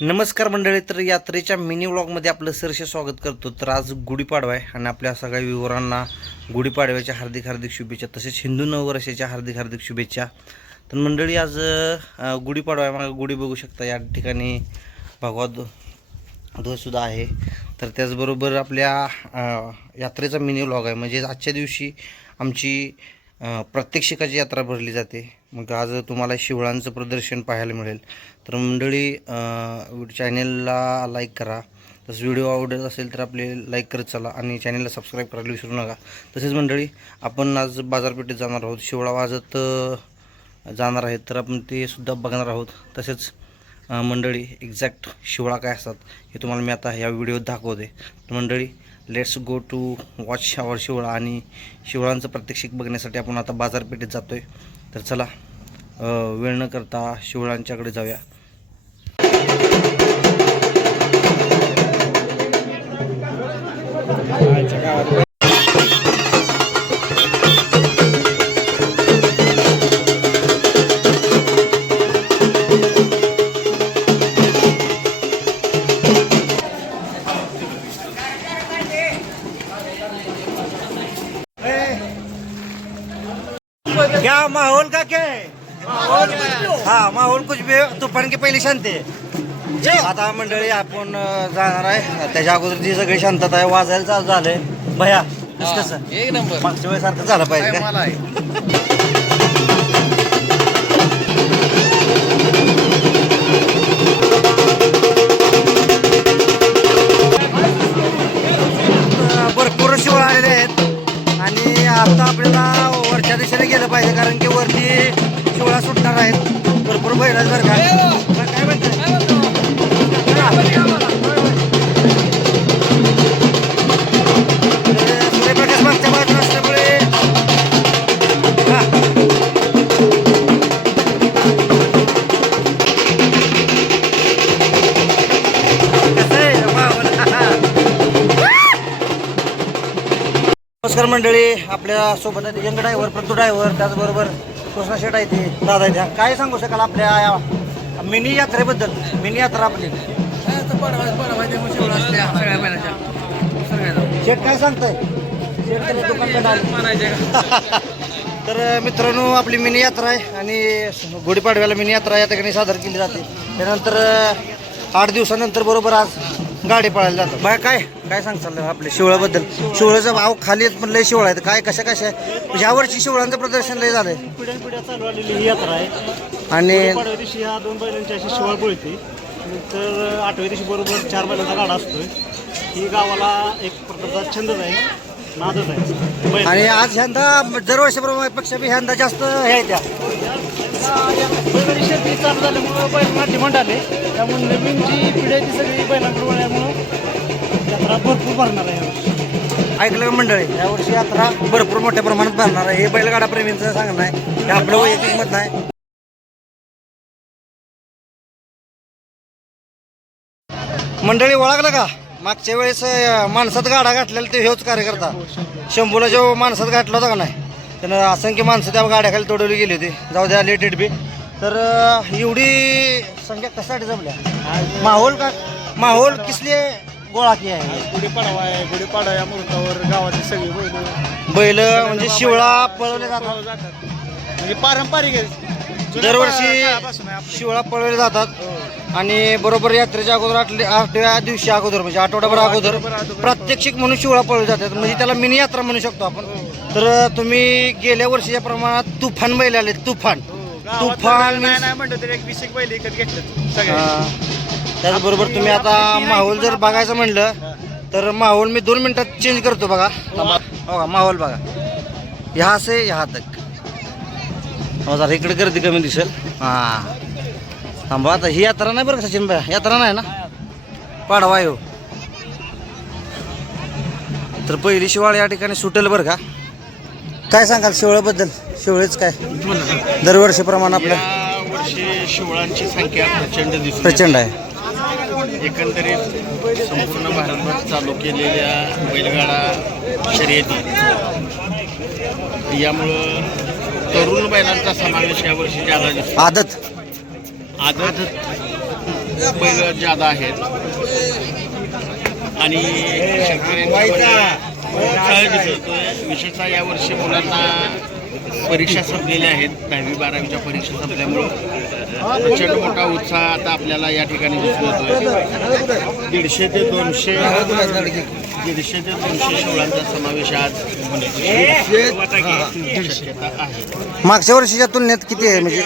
नमस्कार मंडळी. तर यात्रेच्या मिनी व्लॉगमध्ये आपलं सहर्ष स्वागत करतो. तर आज गुढीपाडवा आहे आणि आपल्या सगळ्या विवरांना गुढीपाडव्याच्या हार्दिक हार्दिक शुभेच्छा, तसेच हिंदू नववर्षाच्या हार्दिक हार्दिक शुभेच्छा. तर मंडळी आज गुढीपाडवा आहे. मला गुढी बघू शकता, या ठिकाणी भगवा ध्वजसुद्धा आहे. तर त्याचबरोबर आपल्या यात्रेचा मिनी व्लॉग आहे. म्हणजे आजच्या दिवशी आमची प्रात्यक्षिकाची यात्रा भरली जाते. मग आज तुम्हाला शिवळांचं प्रदर्शन पाहायला मिळेल. तर मंडळी चॅनेलला लाईक करा. तसं व्हिडिओ आवडत असेल तर आपले लाईक करत चला आणि चॅनेलला सबस्क्राईब करायला विसरू नका. तसेच मंडळी आपण आज बाजारपेठेत जाणार आहोत, शिवळा वाजत जाणार आहेत, तर आपण ते सुद्धा बघणार आहोत. तसेच मंडळी एक्झॅक्ट शिवळा काय असतात हे तुम्हाला मी आता या व्हिडिओत दाखवते. तर मंडळी लेट्स गो टू वॉच आवर शिवळा. आणि शिवळांचं प्रात्यक्षिक बघण्यासाठी आपण आता बाजारपेठेत जातो आहे. तर चला वेळ न करता शिवळांच्याकडे जाऊया. क्या माहौल का क्या है? हाँ, माहौल कुछ भी तूफान के पहिले शांत आहे. आता मंडळी आपण जाणार आहे. त्याच्या अगोदर जी सगळी शांतता आहे, वाजायला चालू झालंय. भया कसं एक नंबर मागच्या वेळेसारखं झालं पाहिजे का? मला भरपूर शिवळा आलेले आहेत आणि आता आपल्याला वरच्या दिशेने गेलं पाहिजे, कारण की वरती शिवळा सुटणार आहेत. भरपूर बैलाच बरं का. काय म्हणताय? सूर्यप्रकाश मागच्या बाजूला असल्यामुळे नमस्कार मंडळी. आपल्या सोबत आहे यंग ड्रायव्हर, प्रतू ड्रायव्हर, त्याचबरोबर कृष्णा शेट आहे, ते दादा आहे. काय सांगू शकाल आपल्या या मिनी यात्रेबद्दल? मिनी यात्रा आपली शेट काय सांगताय? शेट दुकान तर मित्रांनो, आपली मिनी यात्रा आहे आणि गुढीपाडव्याला मिनी यात्रा या ठिकाणी सादर केली जाते. त्यानंतर 8 दिवसानंतर बरोबर आज गाडी पळायला जातात. बाय काय काय सांगताल आपल्या शिवळाबद्दल? शिवळाचा भाव खाली पण लय शिवळा आहेत. काय कशा कशा यावर्षी शिवळांचं प्रदर्शन लय झालंय. पिढ्या चालू आलेली ही यात्रा आहे. आणि पाडव्या दिवशी ह्या 2 बैलांची अशी शिवळ पळते. नंतर 8व्या दिवशी बरोबर 4 बैलांचा गाडा असतोय. ही गावाला एक प्रकारचा छंदच आहे, नादच आहे. आणि आज ह्यांदा दरवर्षीपेक्षा बी ह्यांदा जास्त हे आहे. त्या बैलगाडी शर्यती चालू झाल्यामुळं बैलांना डिमांड आले, त्यामुळे नवीन जी पिढी आहे ती सगळी बैलांकडे वळल्यामुळं यात्रा भरपूर भरणार आहे. ऐकलं का मंडळी? यावर्षी यात्रा भरपूर मोठ्या प्रमाणात भरणार आहे. हे बैलगाडा प्रेमींचं सांगणं आहे, हे आपलं वैयक्तिक मत नाही. मंडळी ओळखलं का? मागच्या वेळेस माणसात गाडा घातलेला ते हेच कार्यकर्ता शंभूला जो माणसात घातला होता का नाही, त्यानं असंख्य माणसं त्या गाड्याखाली तोडवली गेली होती. जाऊ द्या, लेटेड बी. तर एवढी संख्या कशासाठी जमल्या? माहोल का माहोल किसलिए गोळा किया आहे? गुढीपाडवा आहे. गुढीपाडवा या मुहूर्तावर गावाची सगळी बैल म्हणजे शिवळा पळवले जातात. म्हणजे पारंपरिक आहे. दरवर्षी शिवळा पळवले जातात आणि बरोबर यात्रेच्या अगोदर 8व्या दिवशी अगोदर म्हणजे आठवड्याभर अगोदर प्रात्यक्षिक म्हणून शिवळा पळवले जातात. म्हणजे त्याला मिनी यात्रा म्हणू शकतो आपण. तर तुम्ही गेल्या वर्षीच्या प्रमाणात तुफान बैल आले. तुफान नाही म्हणतो तरी एक 20 बैल एकच घेतलं. त्याचबरोबर तुम्ही आता माहोल जर बघायचं म्हणलं तर माहोल मी 2 मिनिटात चेंज करतो. बघा बघा माहोल बघा. ह्या से ह्या तक जरा इकडे गर्दी कमी दिसेल. हां थांबा, आता ही यात्रा नाही बरं का सचिन भाई? यात्रा नाही ना, पाडवा आहे हो. तर पहिली शिवाळ या ठिकाणी सुटेल बरं का. काय सांगाल शिवळ्याबद्दल? शिवळेच काय दरवर्षीप्रमाणे आपल्या वर्षी शिवळांची संख्या प्रचंड आहे. एकंदरीत संपूर्ण भारतभर चालू केलेल्या बैलगाडा शर्यती यामुळं तरुण बैलांचा समावेश या वर्षी ज्यादा दिसतो. आदत आदत बैल ज्यादा आहेत आणि विशेषतः यावर्षी मुलांना परीक्षा संपलेल्या आहेत 10वी 12वीच्या परीक्षा संपल्यामुळं प्रचंड मोठा उत्साह आता आपल्याला या ठिकाणी दिसून येतोय. 150 ते 200 शेवळांचा समावेश आज होण्याची शक्यता आहे. मागच्या वर्षीच्या तुलनेत किती आहे म्हणजे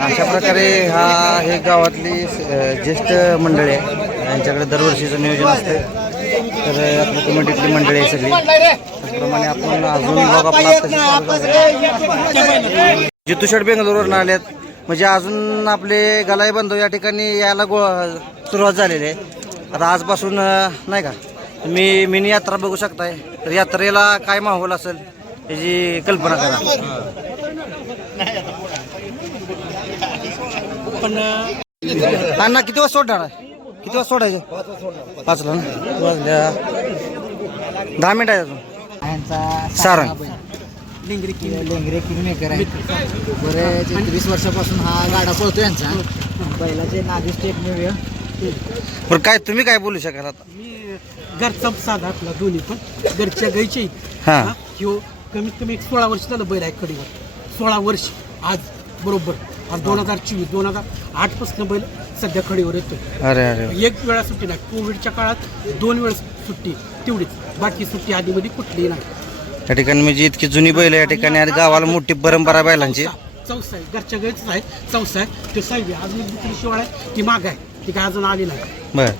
अशा प्रकारे हे गावातली ज्येष्ठ मंडळी आहे, यांच्याकडे दरवर्षीचं नियोजन असतं. तर आपल्या कमिटीतली मंडळी आहे सगळी. त्याचप्रमाणे आपण अजून लोक आपला जितूशेठ बेंगलोरवरून आलेत, म्हणजे अजून आपले गलाई बांधव या ठिकाणी यायला सुरुवात झालेली आहे. आता आजपासून नाही का तुम्ही मिनी यात्रा बघू शकताय. तर यात्रेला काय माहोल असेल याची कल्पना करा. अण्णा किती वाजता सोडणार आहे? किती वाजता सोडायचे? 5ला ना? वाजल्या 10 मिनिट आहे अजून. सारंग लेंगरे किंग मेकर आहे. बरे 30 वर्षापासून हा गाडा पळतो यांचा. बैलाचे नादी स्टेप मिळूया. बरं काय तुम्ही काय बोलू शकाल आता? मी घरचा साधा आपला दोन्ही पण घरच्या गाईचे हां ह्यो कमीत कमी 16 वर्ष झालं बैल आहे कडीवर. 16 वर्ष आज बरोबर. आज 2024 2008 पासून बैल सध्या खडीवर येतो. अरे अरे एक वेळा सुट्टी नाही. कोविडच्या काळात 2 वेळेस सुट्टी तेवढीच, बाकी सुट्टी आधीमध्ये कुठलीही नाही. या ठिकाणी म्हणजे इतकी जुनी बैल या ठिकाणी आणि गावाला मोठी परंपरा आहे बैलांची. चौसा आहे घरच्या गाईच आहे. चौसा आहे ते साहेब अजून एक दुसरी शिवाळ आहे ती माग आहे, ती काय अजून आली नाही. बर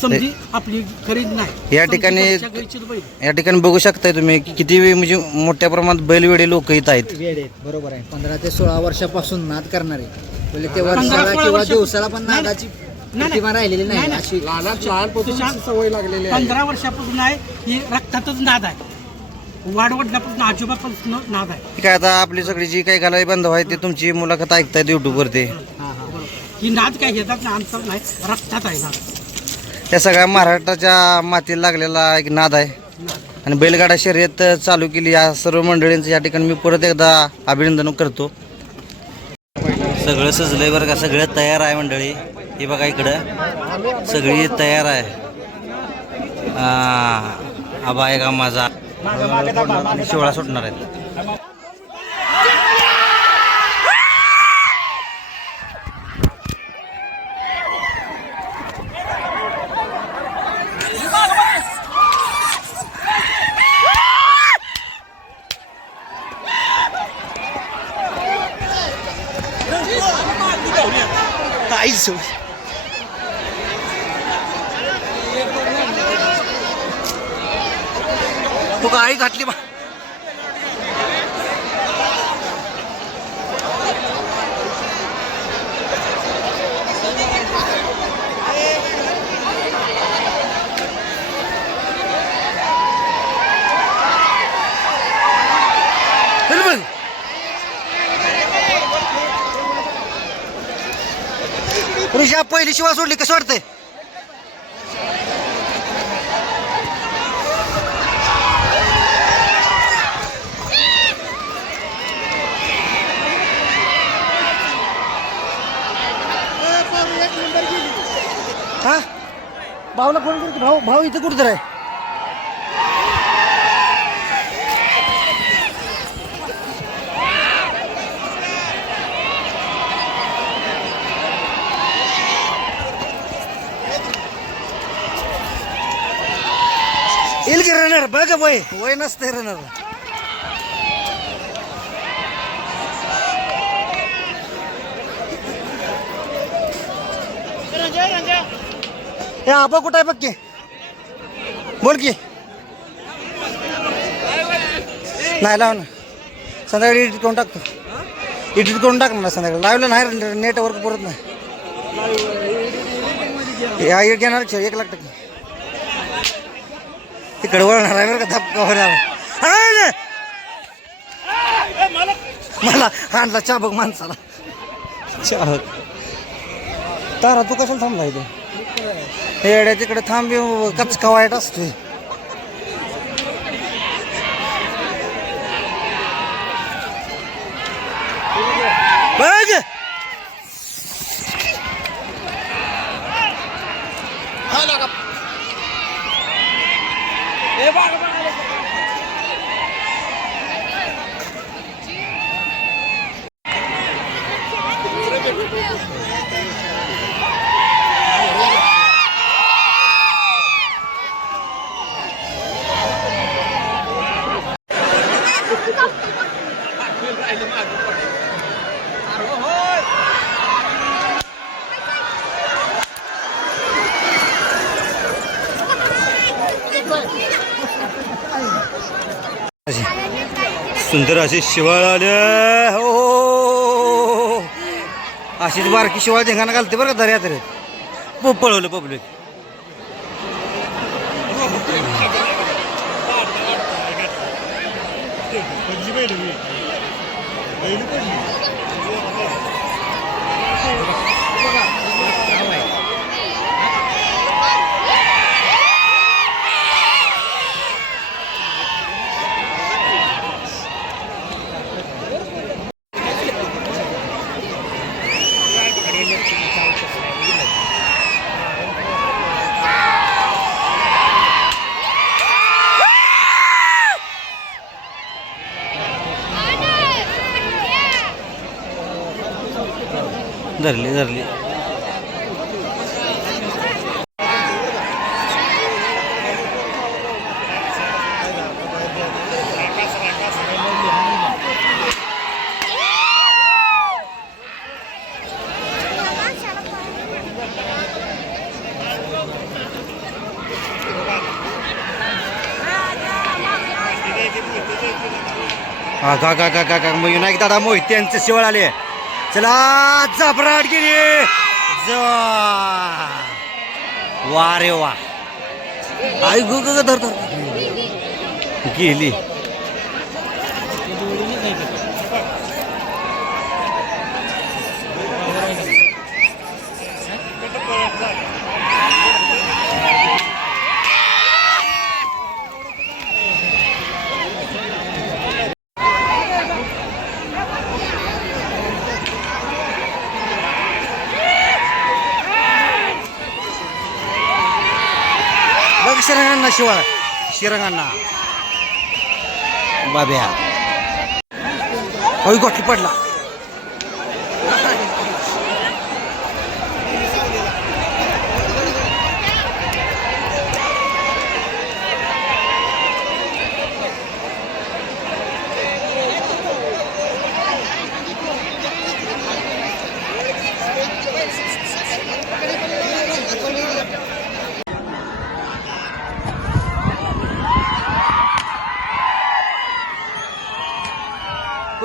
समजी आपली खरेदी नाही. या ठिकाणी घरच्या गाईचीच बैल. या ठिकाणी बघू शकताय तुम्ही की किती म्हणजे मोठ्या प्रमाणात बैलवेडे लोक इथं आहेत. वेळ आहेत, बरोबर आहे. 15 ते 16 वर्षापासून नाद करणारे. पहिले ते 15-16 वर्षाला किंवा वर्षापासून- दिवसाला पण नादाची प्रतिमा राहिलेली नाही. अशी सवय लागलेली 15 वर्षापासून आहे. ही रक्तातच नाद आहे. वाढवडल्यापासून आजोबापासून नाद आहे. ठीक आहे, आता आपली सगळी जी काही गालाई बांधव आहे ते तुमची मुलाखत ऐकतायत युट्यूबवरती. ही नाद काय घेतात ना आमचं नाही, रक्तात आहे नाद. त्या सगळ्या महाराष्ट्राच्या मातीला लागलेला एक नाद आहे आणि बैलगाडा शर्यत चालू केली या सर्व मंडळींचं या ठिकाणी मी परत एकदा अभिनंदन करतो. सगळं सजलंय बरं का, सगळं तयार आहे मंडळी. हे बघा इकडं सगळी तयार आहे. आबा आहे का माझा आणि शिवळा सुटणार आहेत. तू का आई घातली बा. ऋषा पहिली शिवा सोडली कसं वाटतंय? हा भाऊला फोन करू की भाऊ भाऊ इथं कुठं आहे? येईल की रनर बघ वय वय नसतंय रनर. हे आबा कुठं आहे बघ की, बोल की. नाही लाव ना, संध्याकाळी एडिट करून टाकतो. एडिट करून टाकणार ना संध्याकाळी. लावलं नाही नेटवर्क परत नाही. या घेणार 1,00,000 तिकडे वळणार आहे बरं का, धपका होणार. मला आणला चाबक माणसाला. चाबक तारा तू कशाला थांबला इथे? येड्या तिकडे थांब, कचका वाईट असतोय. सुंदर असे शिवाळ आले हो. अशीच बारकी शिवाळ धिंगाणा घालते बरं का दर्यात पळवलं पब्लिक. धरली धरली. हा गा गा गा गा गा विनायक दादा मोहिते यांचे शिवळ आले. चला जबराट गेली. वा रे वा. आई गो ग धर धर गेली. बघ शिरंगांना शिवाळ शिरंगांना बाब्या. अय गोठी पडला.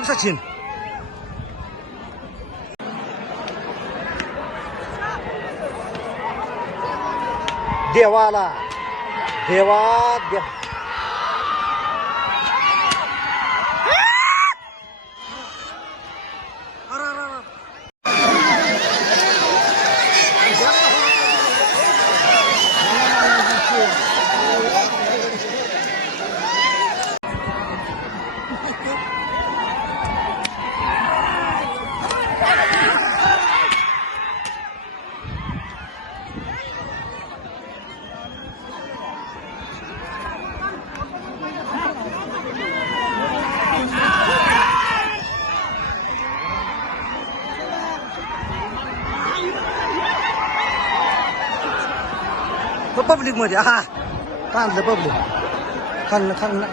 सचिन देवाला देवा देव. पब्लिक मध्ये हा खाल्लं पब्लिक खाल्लं खाल्लं.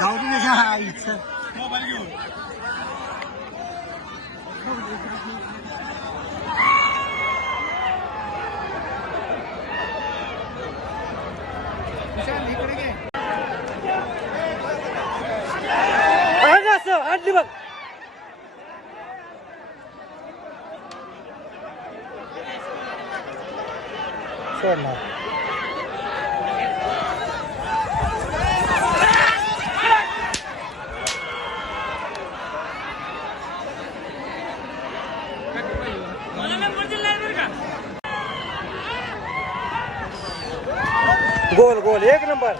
जाऊ दे त्याच्या आईचं. आणली बघ. सोडणार एक नंबर.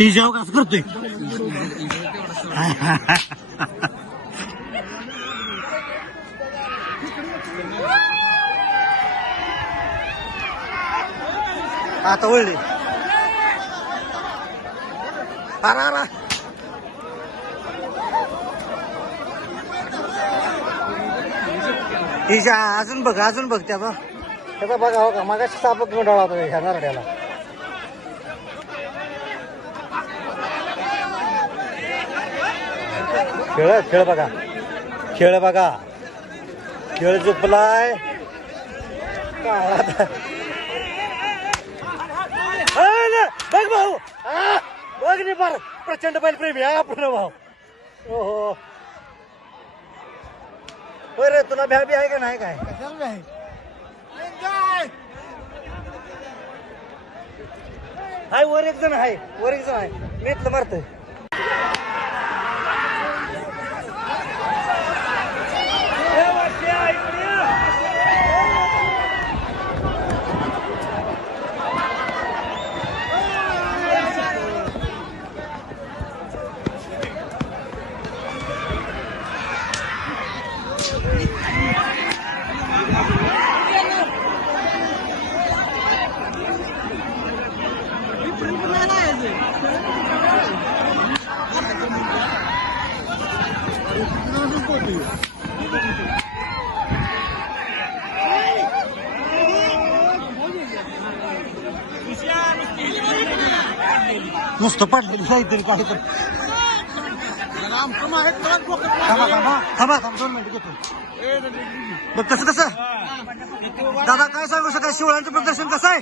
हिजाव कसं करतोय आता वळली. अरा हिजा अजून बघ त्याचा बघा हो का मागाशी सापत गुंडाळा होता ह्या नारड्याला. खेळ बघा खेळ झोपलाय. बघ भाऊ बघ रे फार प्रचंड बैल प्रेमी आहे आपण भाऊ. हो बरं तुला भ्या बी आहे का नाही काय हाय वर एक जण आहे मी इथलं मारतोय. नुसतं पडलेलं काहीतरी थांबा 2 मिनिटं घेतो. बघ कसं दादा काय सांगू शकाल शिवळांचं प्रदर्शन कसं आहे.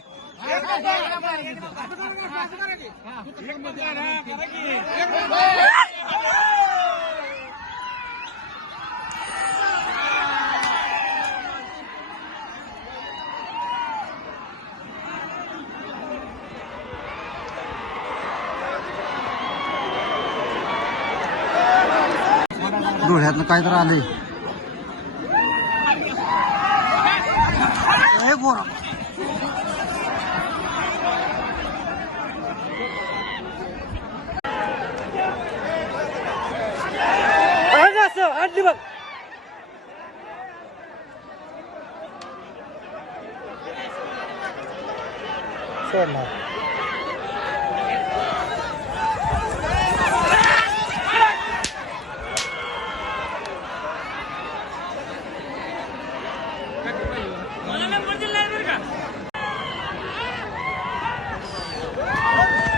डोळ्यातनं काय तर आलंय. बोरा आणली बघ. सोडणार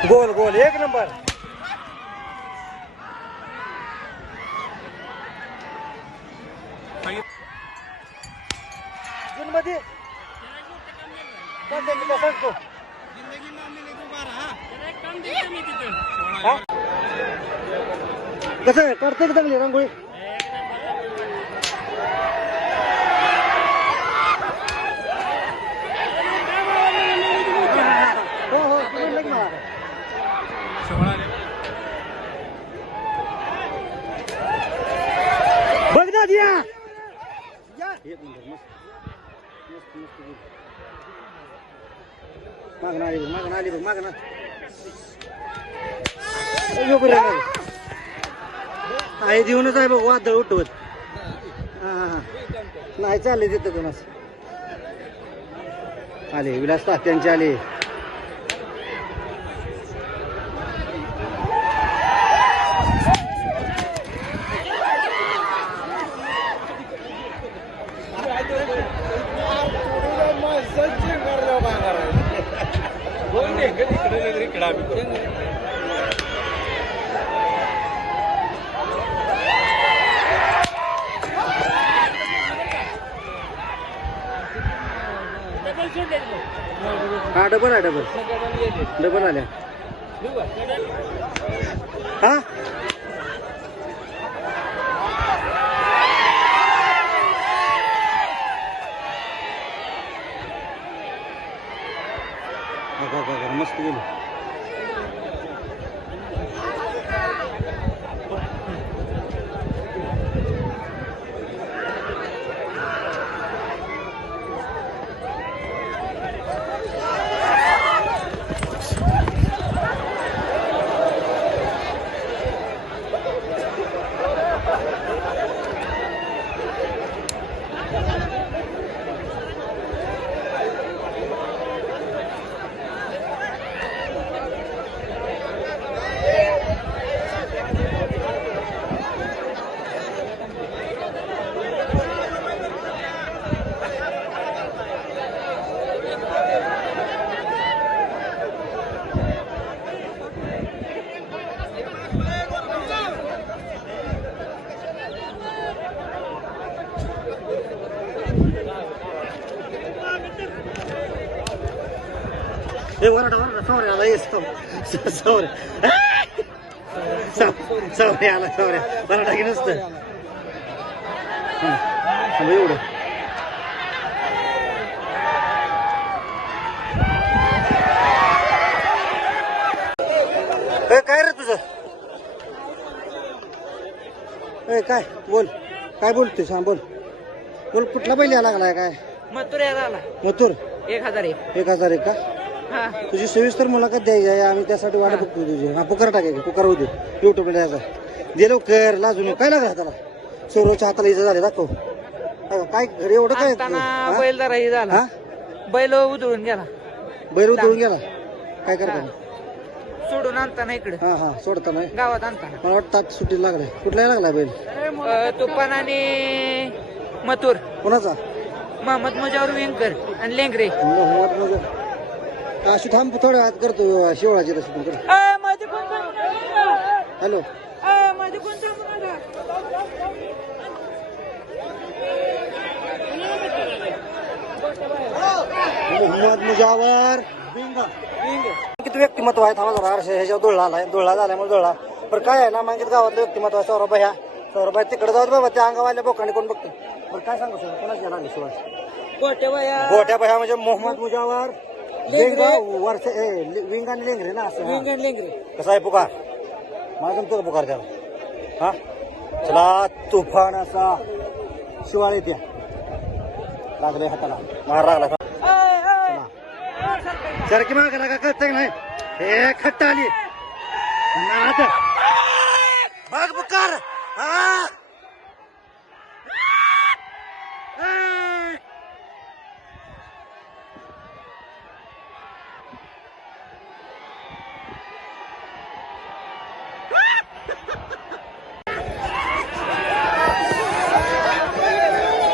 गोल एक नंबर. मध्ये सांगतो कसं आहे करते की चांगली रांगोळी. बघ ना दिया मागणं आहे देऊनच आहे बघ वादळ उठवत. हा नाही चालले तिथं कोणाच आले विलास तात्यांचे आले. हा डबल आहे डबल आल्या. हा हे वरडा वरडा सौर्या आला ये सौर्या सौर्या आला सौर्या वरडा की नसतं एवढं काय रे तुझं काय बोल काय बोलतोय सांग बोल बोल कुठला बैल यायला लागलाय काय मथुर यायला आला मथुर 1001 1000 एक का हा तुझी सविस्तर मुलाखत द्यायची आहे आम्ही त्यासाठी वाट बघतो तुझी हा पुकार टाकायची पुकार होते युट्यूबला द्यायचा दे लवकर लाजू नको काय लागला त्याला सौरवच्या हाताला इजा झाले दाखव काय घरी एवढं काय हा? बैल जरा झाला हा बैल उधळून गेला बैल उतरून गेला काय करता सोडून आणताना इकडे हा हा सोडता नाही गावात आणताना मला वाटतं आता सुट्टी लागलाय कुठला लागला बैल तुफान आणि मथुर कोणाचा मोहम्मद मुजावर वेंकर आणि लेंगरे मोहम्मद मगर अशी थांब थोड्या वेळात करतो शिवळाची तशी पण करतो हॅलो मोहम्मद मुजावर किती व्यक्तिमत्व आहे थांबा जरा ह्याच्यावर दोळला आलाय दोळला झाल्यामुळे दोळला पण काय आहे ना मागित गावातलं व्यक्तिमत्व आहे सौरभा ह्या सौरभा तिकडे जाऊ बाबा त्या अंगावाल्या बोकाने कोण बघतो पण काय सांगू सर कोणाच गेला शिवाय गोट्या बह्या म्हणजे मोहम्मद मुजावर वर्ष विंग आणि लेंगरे ना असं कसा आहे पुकार मला जमतो पुकार त्याला हा चला तुफान असा शिवाळ येत्या लागले हाताला मार लागला सरकी माग लागा कळतंय नाही हे खट्ट आली बघ पुकार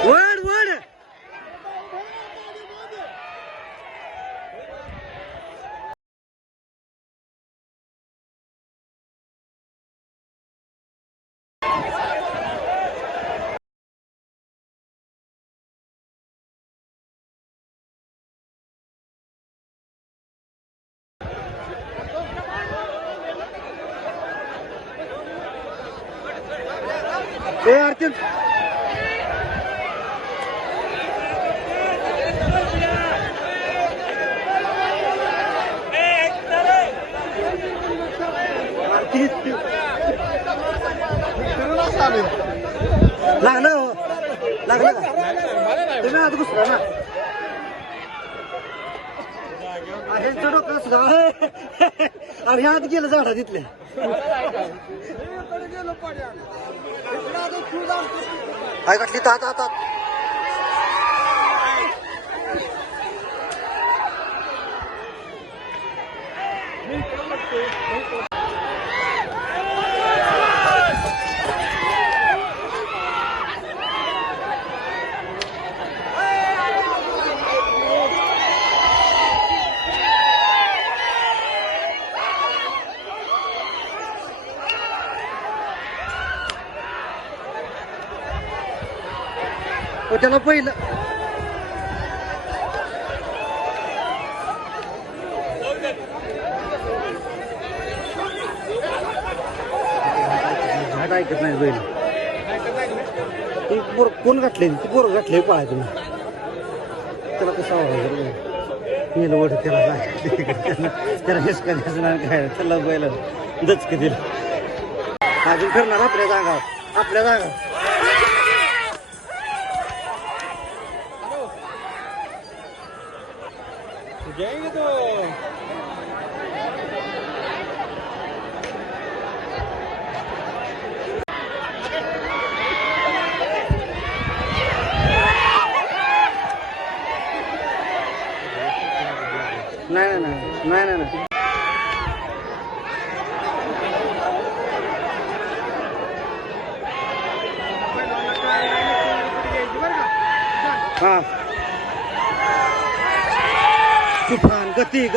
वड वड आरती लागलं हो लागलं का तुम्ही आत घुसला ना ह्यांचं डोकं असं आणि ह्या आत गेलं झाडा तिथल्या काय घातली तात हातात त्याला पहिलं झाड ऐकत नाही बैल ती पोर कोण घातले ती पोर घातले पळाय तुम्ही त्याला कसं आवडायचं नेलं ओढ त्याला त्याला हिसका द्यायचं नाही काय त्याला बैल दचक दिलं अजून फिरणार आपल्या जागा नाही हा तुफान गती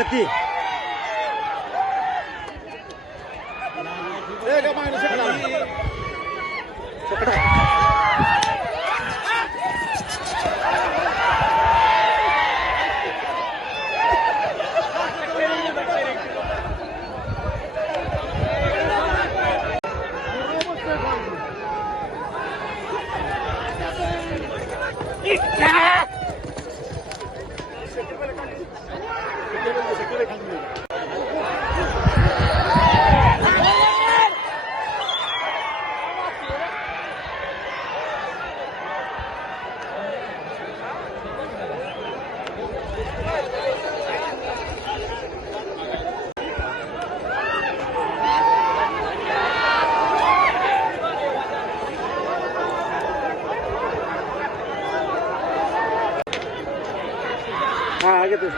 हा आगे तू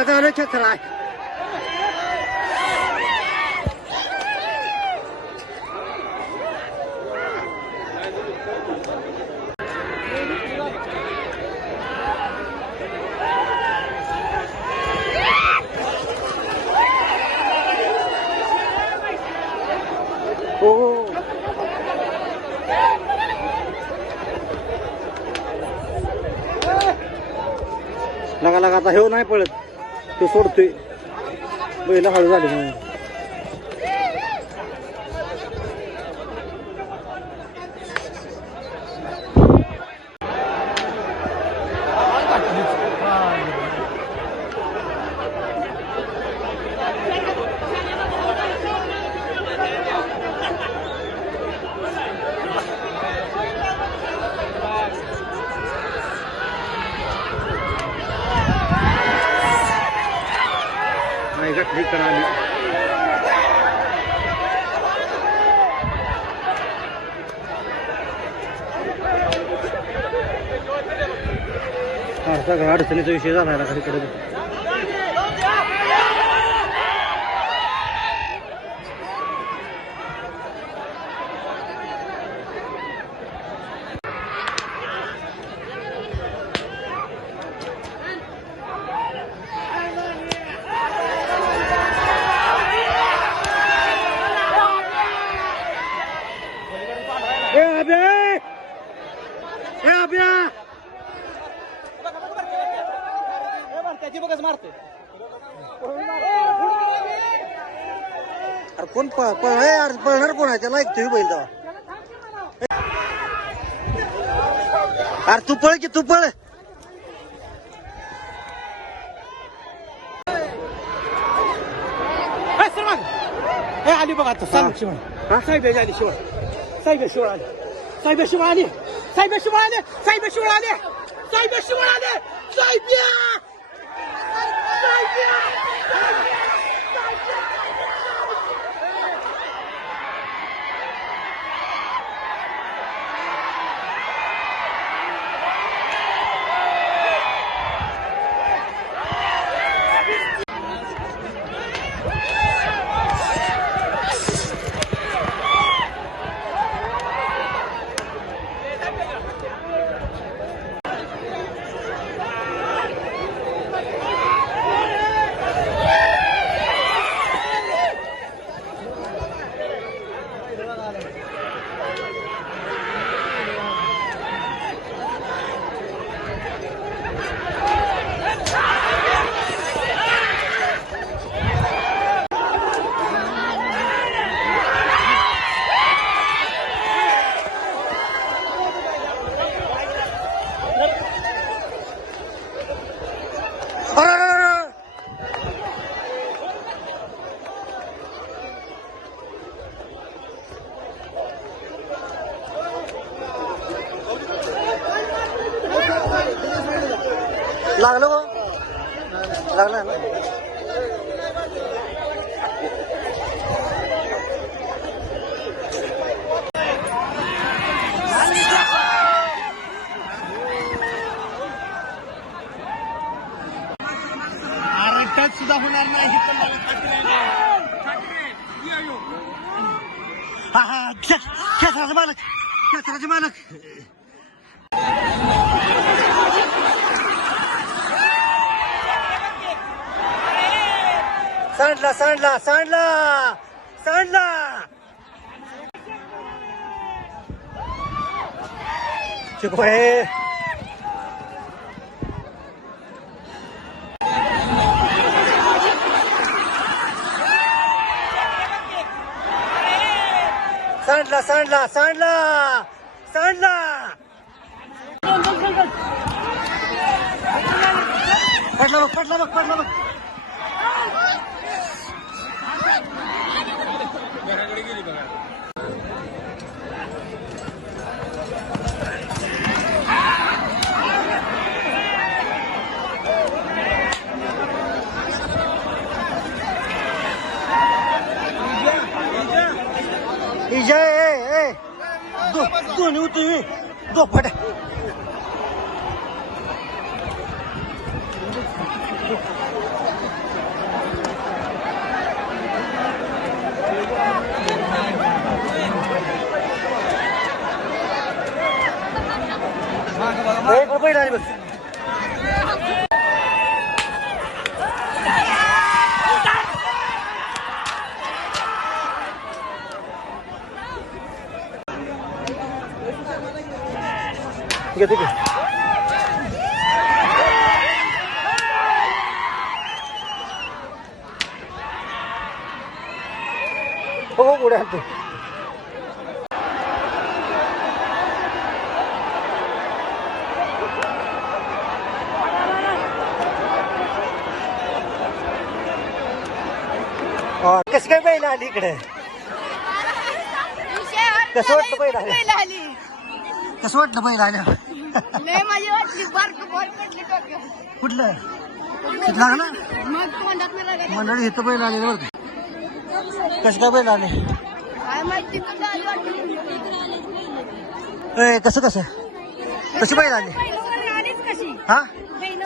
आता चक्कर आहे हो लगा लगा आता हे नाही पळत तो सोडतोय बैल हळू झाली म्हणून नाही घटली कणाली सगळा अडचणीचा विषय झाला खालीकडे त्याची बघच मारते अरे कोण पळणार कोण आहे त्याला ऐकतोय बैल तेव्हा अरे तू पळ की तू पळ आली बघा आता साहेब शिवाय साहेब आली शिवाय साहेब शिवाय आले साहेब शिवाय आले साहेब शिवाय आले साहेब शिवाय आले साहेब शिवाय आले साहेब लागलं गो लागलं ना सुद्धा होणार नाही पण मला खात्री आहे. हा हा मालक कचऱ्याचे मालक सांडला सांडला सांडला सांडला चिकू आहे सांडला सांडला सांडला सांडला पडला बघ पडला बघ पडला बघ इजा ए दोन्ही होती दो फट एक रुपये आली बघ घेतो की हो पुढे आणतो कसं काय बैल आली इकडे कसं वाटतं बैल आली कसं वाटलं बैल आल्या लय माझी वाटली बारक बॉल पडली डोक्यावर. कुठलं लागलं मग तोंडात मला लागलं. मंडळी इथं बैल आले बरं का कसं काय बैल आले काय माहिती कसं आली वाटली. ए कसं कसं कशी बैल आली बैलगाडी आलीच कशी हा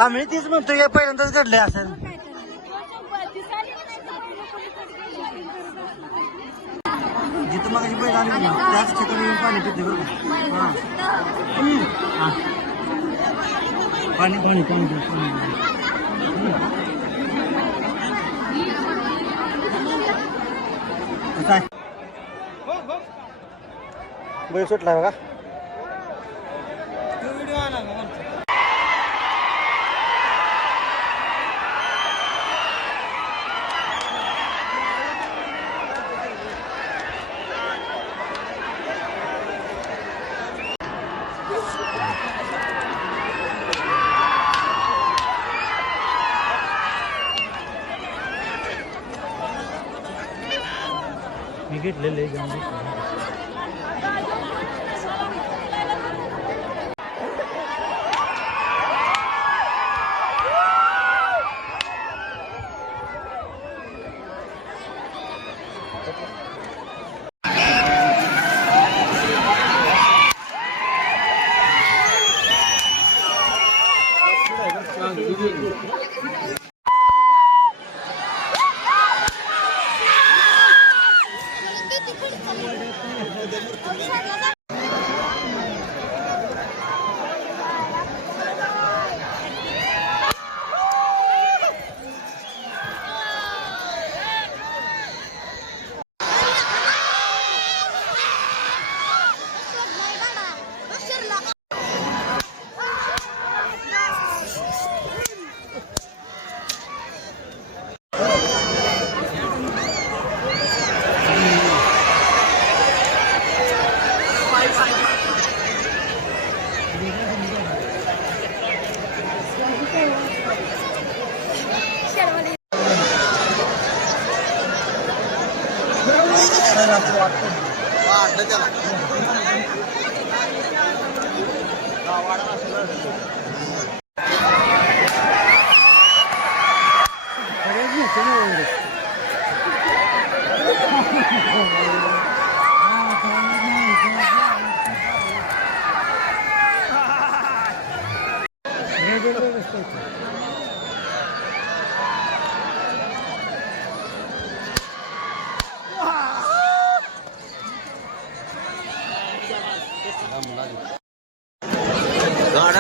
आम्ही तीच म्हणतो हे पहिल्यांदाच घडलंय असं जिथं मग बैल आली ना, त्याच ठिकाणी येऊन पाणी पिते बरं का हा. पाणी पाणी पाणी काय बैल सुटला बघा मी घेतलेले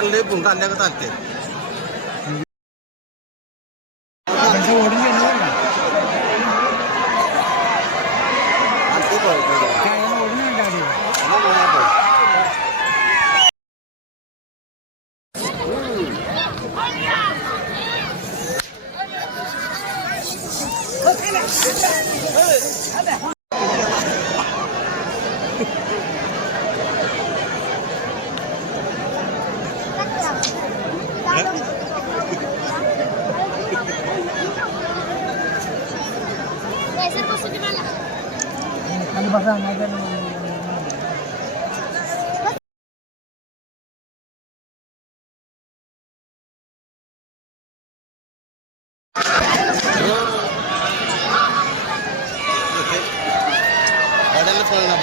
लय भूक आणल्या चालते गाड्याला पळला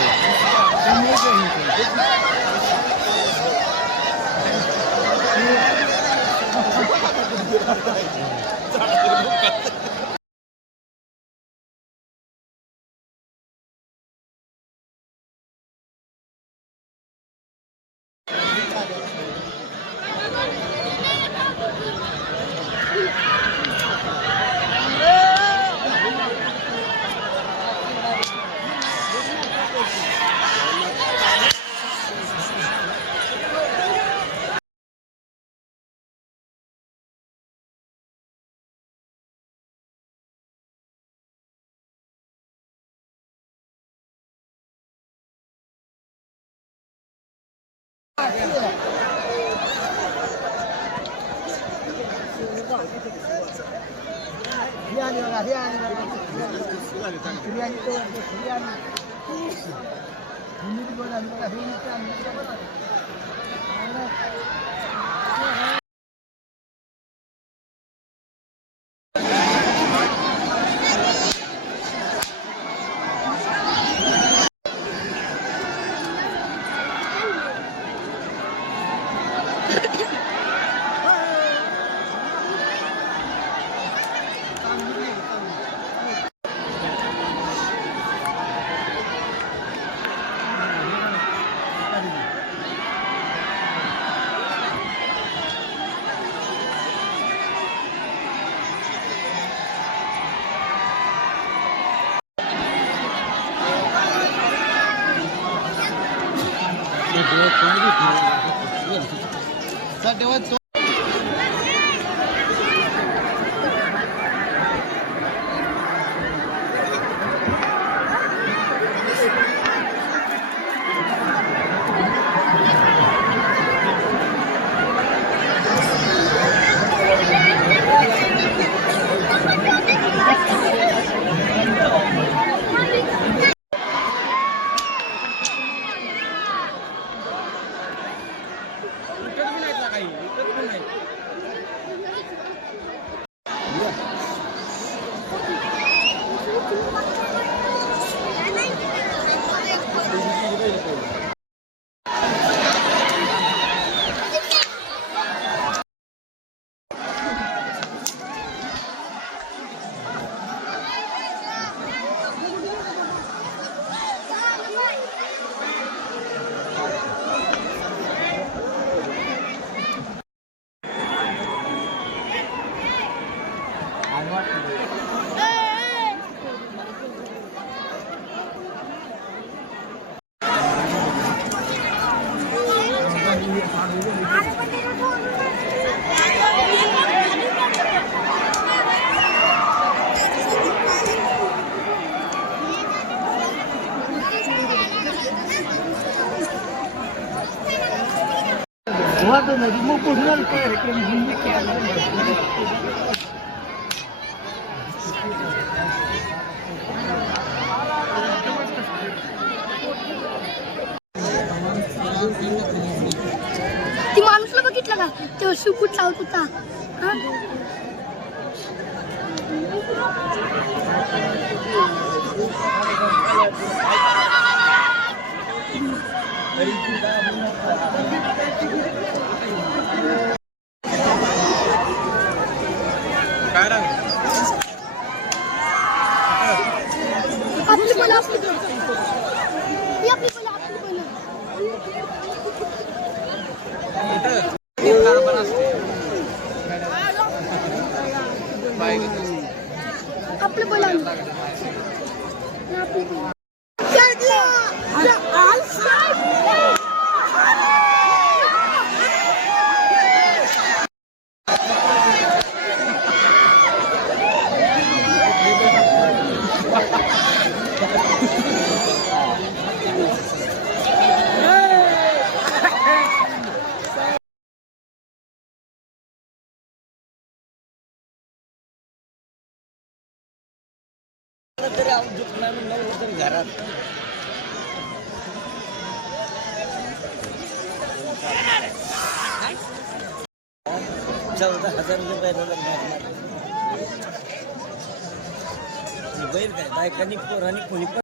ती माणूसला बघितलं का तेव्हा शिवकूट चालत होता हा? आपली बोला आपली बोला आपली बोला बैल काय बायकांनी पोरांनी कोणी पण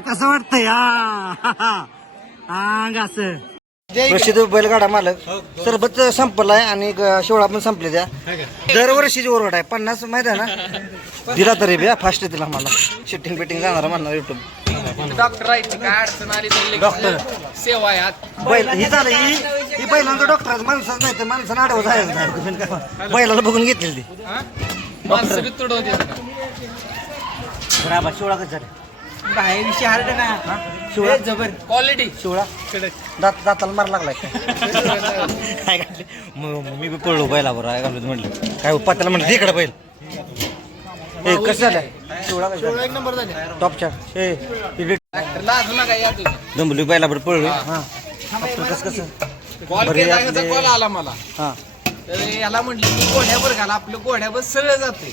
कसं वाटतंय असं प्रसिद्ध बैलगाडा मालक सरबत संपलाय आणि शेवळा पण संपले त्या दरवर्षीची ओरड आहे 50 माहित आहे ना दिला तरी बी फास्ट दिला मला शूटिंग बिटिंग जाणार म्हणणार युट्यूब डॉक्टर सेवा आहे बैल ही झालं ही बैलांचं डॉक्टर माणसाच नाही तर माणसानं आडवं जायचं नाही बैलाला बघून घेतलेली बराबर शिवळा कसं झालं बाहेर विषय हार्ड ना शिवळा जबर क्वालिटी शिवळा दाताला मार लागलाय काय घातले मी बी पळलो बैला बरं काय घालू म्हटलं काय पात्याला म्हटलं इकडे बैल हे कसं झालं शिवळा एक नंबर झाले टॉपच्या हे दंबली बैला बरं पळलो हा कसं कसं कॉल आला मला हा तर याला म्हटलं की गोड्यावर घाला, आपलं गोड्यावर सरळ जाते.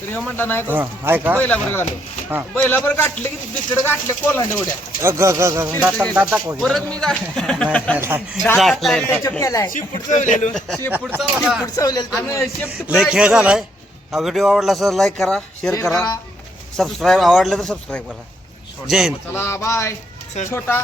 तर हे म्हटलं नाही हा, आहे का? बैलावर घालो. हा. बैलावर गाठले की तिकडे गाठले कोलांडे उड्या. दात दाखव की. परत मी गाठलंय. शेपूट चावलेलं आणि शेपूट लय खेळ झालाय. हा व्हिडिओ आवडला असेल लाईक करा, शेअर करा, सबस्क्राईब आवडलं तर सबस्क्राईब करा. जय हिंद. चला बाय छोटा